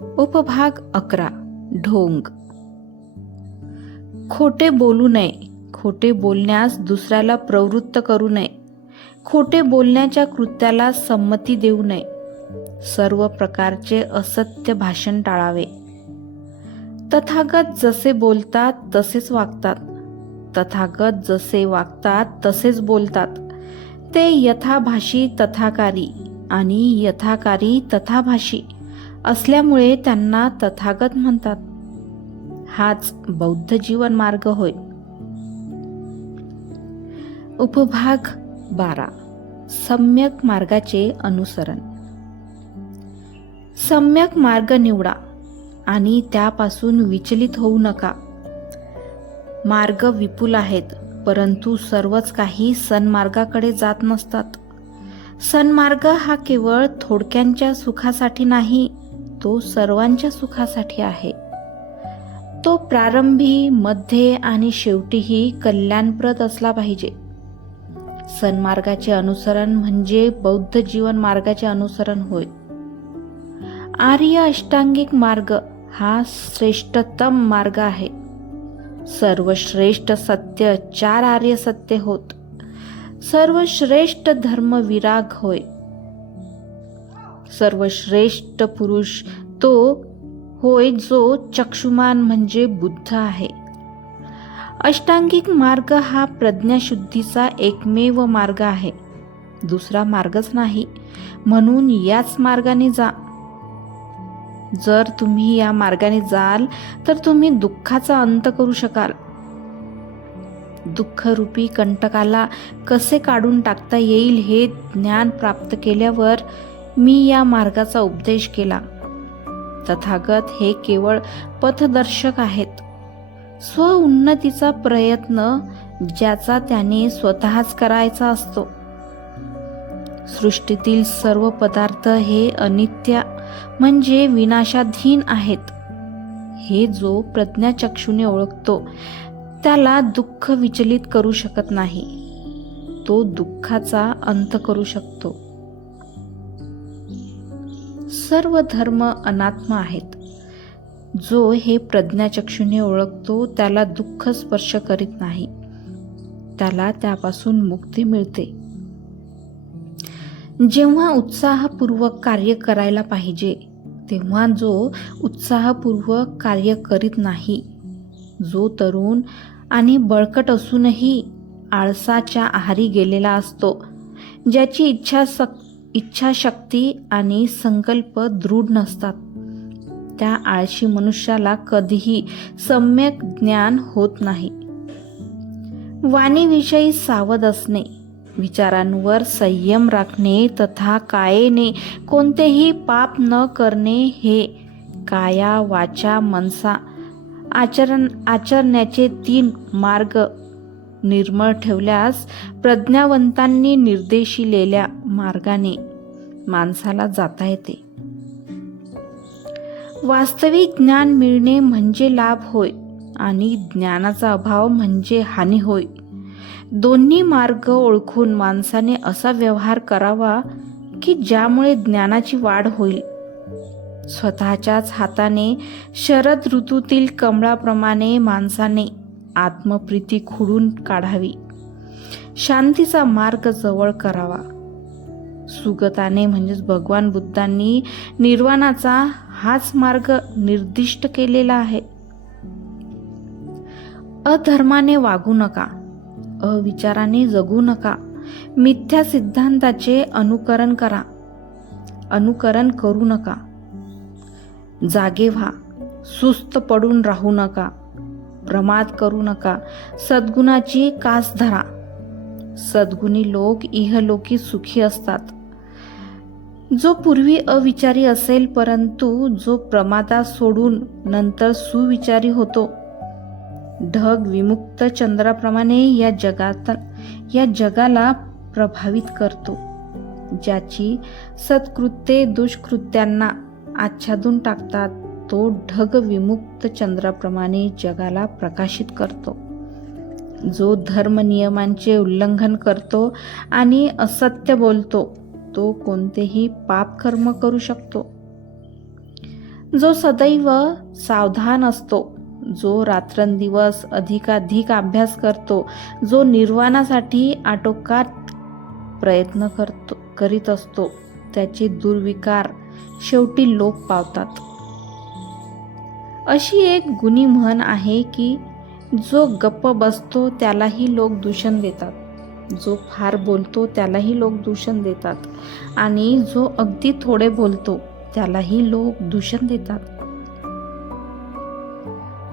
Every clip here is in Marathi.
उपभाग अकरा. ढोंग. खोटे बोलू नये. खोटे बोलण्यास दुसऱ्याला प्रवृत्त करू नये. खोटे बोलण्याच्या कृत्याला संमती देऊ नये. सर्व प्रकारचे असत्य भाषण टाळावे. तथागत जसे बोलतात तसेच वागतात. तथागत जसे वागतात तसेच बोलतात. ते यथाभाषी तथाकारी आणि यथाकारी तथाभाषी. असल्यामुळे त्यांना तथागत म्हणतात. हाच बौद्ध जीवन मार्ग होय. उपभाग बारा. सम्यक मार्गाचे अनुसरण. सम्यक मार्ग निवडा आणि त्यापासून विचलित होऊ नका. मार्ग विपुल आहेत परंतु सर्वच काही सन्मार्गाकडे जात नसतात. सन्मार्ग हा केवळ थोडक्यांच्या सुखासाठी नाही तो सर्वांच्या सुखासाठी आहे. तो प्रारंभी मध्ये आणि शेवटीही कल्याणप्रद असला पाहिजे. सन्मार्गाचे अनुसरण म्हणजे बौद्ध जीवन मार्गाचे अनुसरण होय. आर्य अष्टांगिक मार्ग हा श्रेष्ठतम मार्ग आहे. सर्वश्रेष्ठ सत्य चार आर्य सत्य होत. सर्वश्रेष्ठ धर्म विराग होय. सर्वश्रेष्ठ पुरुष तो होय जो चक्षुमान म्हणजे बुद्ध आहे. अष्टांगिक मार्ग हा प्रज्ञाशुद्धीचा एकमेव मार्ग आहे. दुसरा मार्गच नाही. म्हणून याच मार्गाने जा. जर तुम्ही या मार्गाने जाल तर तुम्ही दुःखाचा अंत करू शकाल. दुःखरूपी कंटकाला कसे काढून टाकता येईल हे ज्ञान प्राप्त केल्यावर मी या मार्गाचा उपदेश केला. तथागत हे केवळ पथदर्शक आहेत. स्व उन्नतीचा प्रयत्न ज्याचा त्याने स्वतःच करायचा असतो. सृष्टीतील सर्व पदार्थ हे अनित्य म्हणजे विनाशाधीन आहेत. हे जो प्रज्ञाचक्षुने ओळखतो त्याला दुःख विचलित करू शकत नाही. तो दुःखाचा अंत करू शकतो. सर्व धर्म अनात्मा आहेत. जो हे प्रज्ञाचक्षुने ओळखतो त्याला दुःख स्पर्श करीत नाही. त्याला त्यापासून मुक्ती मिळते. जेव्हा उत्साहपूर्वक कार्य करायला पाहिजे तेव्हा जो उत्साहपूर्वक कार्य करीत नाही जो तरुण आणि बळकट असूनही आळसाच्या आहारी गेलेला असतो ज्याची इच्छा सक इच्छाशक्ती आणि संकल्प दृढ नसतात. त्या आळशी मनुष्याला कधीही सम्यक ज्ञान होत नाही. वाणीविषयी सावध असणे विचारांवर संयम राखणे तथा कायेने कोणतेही पाप न करणे हे काया वाचा मनसा आचरण आचरण्याचे तीन मार्ग निर्मळ ठेवल्यास प्रज्ञावंतांनी निर्देशिलेल्या मार्गाने माणसाला जाता येते. वास्तविक ज्ञान मिळणे म्हणजे लाभ होय आणि ज्ञानाचा अभाव म्हणजे हानी होय. दोन्ही मार्ग ओळखून माणसाने असा व्यवहार करावा की ज्यामुळे ज्ञानाची वाढ होईल. स्वतःच्याच हाताने शरद ऋतूतील कमळाप्रमाणे माणसाने आत्मप्रीती खुडून काढावी. शांतीचा मार्ग जवळ करावा. सुगताने म्हणजेच भगवान बुद्धांनी निर्वाणाचा हाच मार्ग निर्दिष्ट केलेला आहे. अधर्माने वागू नका. अविचाराने जगू नका. मिथ्या सिद्धांताचे अनुकरण करा. अनुकरण करू नका. जागे व्हा. सुस्त पडून राहू नका. प्रमाद करू नका. सद्गुणाची कास धरा. सद्गुणी लोक इहलोकी सुखी असतात. जो पूर्वी अविचारी असेल परंतु जो प्रमादा सोडून नंतर सुविचारी होतो. ढग विमुक्त चंद्राप्रमाणे या जगात या जगाला प्रभावित करतो. ज्याची सत्कृत्ये दुष्कृत्यांना आच्छादून टाकतात. तो ढग विमुक्त चंद्राप्रमाणे जगाला प्रकाशित करतो. जो धर्म नियमांचे उल्लंघन करतो आणि असत्य बोलतो तो कोणतेही पाप कर्म करू शकतो. जो सदैव सावधान असतो जो रात्रंदिवस अधिकाधिक अभ्यास करतो जो निर्वाणासाठी आटोकात प्रयत्न करतो करीत असतो त्याचे दुर्विकार शेवटी लोक पावतात. अशी एक गुणी म्हण आहे की जो गप्प बसतो त्यालाही लोक दूषण देतात. जो फार बोलतो त्यालाही लोक दूषण देतात. आणि जो अगदी थोडे बोलतो त्यालाही लोक दूषण देतात.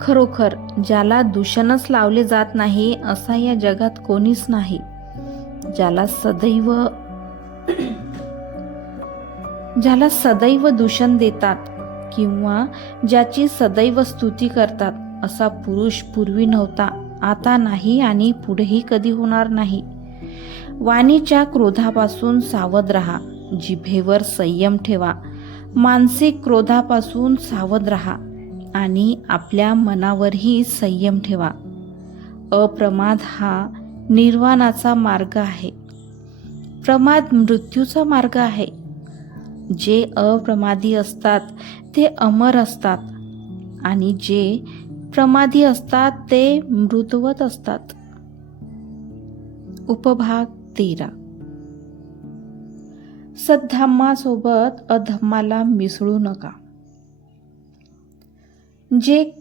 खरोखर ज्याला दूषणच लावले जात नाही असा या जगात कोणीच नाही. ज्याला सदैव ज्याला सदैव दूषण देतात किंवा ज्याची सदैव स्तुती करतात असा पुरुष पूर्वी नव्हता आता नाही आणि पुढेही कधी होणार नाही. वाणीच्या क्रोधापासून सावध राहा जिभेवर संयम ठेवा. मानसिक क्रोधापासून सावध राहा आणि आपल्या मनावरही संयम ठेवा. अप्रमाद हा निर्वाणाचा मार्ग आहे. प्रमाद मृत्यूचा मार्ग आहे. जे अप्रमादी असतात ते अमर असतात आणि जे प्रमादी असतात ते मृतवत असतात. उपभाग तेरा. सद्धम्मासोबत अधम्माला मिसळू नका. जे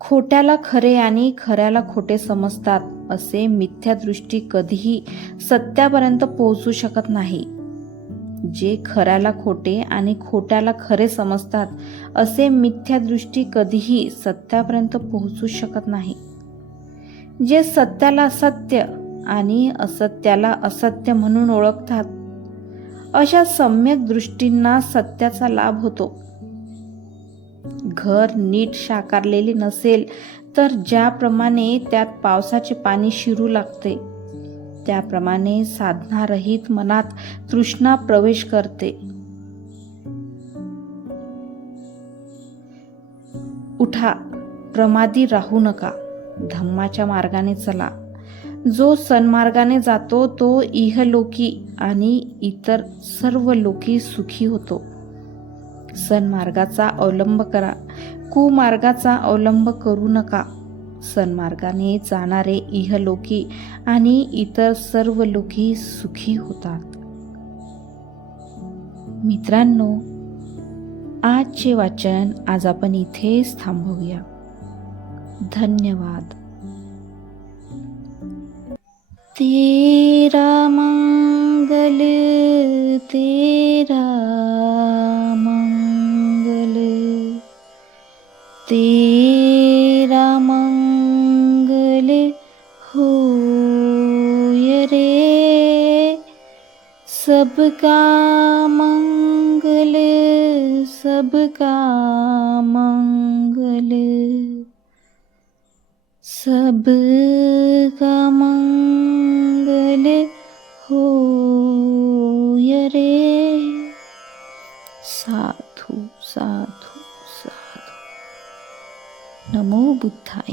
खोट्याला खरे आणि खऱ्याला खोटे समजतात असे मिथ्यादृष्टी कधीही सत्यापर्यंत पोहोचू शकत नाही. जे खऱ्याला खोटे आणि खोट्याला खरे समजतात असे मिथ्यादृष्टी कधीही सत्यापर्यंत पोहोचू शकत नाही. जे सत्याला सत्य आणि असत्याला असत्य म्हणून ओळखतात अशा सम्यक दृष्टींना सत्याचा लाभ होतो. घर नीट साकारलेले नसेल तर ज्याप्रमाणे त्यात पावसाचे पाणी शिरू लागते त्याप्रमाणे साधनारहित मनात तृष्णा प्रवेश करते. उठा प्रमादी राहू नका. धम्माच्या मार्गाने चला. जो सन्मार्गाने जातो तो इहलोकी आणि इतर सर्व लोकी सुखी होतो. सन्मार्गाचा अवलंब करा. कुमार्गाचा अवलंब करू नका. सन्मार्गाने जाणारे इहलोकी आणि इतर सर्व लोकी सुखी होतात. मित्रांनो आजचे वाचन आज आपण इथेच थांबवूया. धन्यवाद. तेरा सबका मंगल सबका मंगल। सबका मंगल होय रे। साधू साधू साधू। नमो बुद्धाय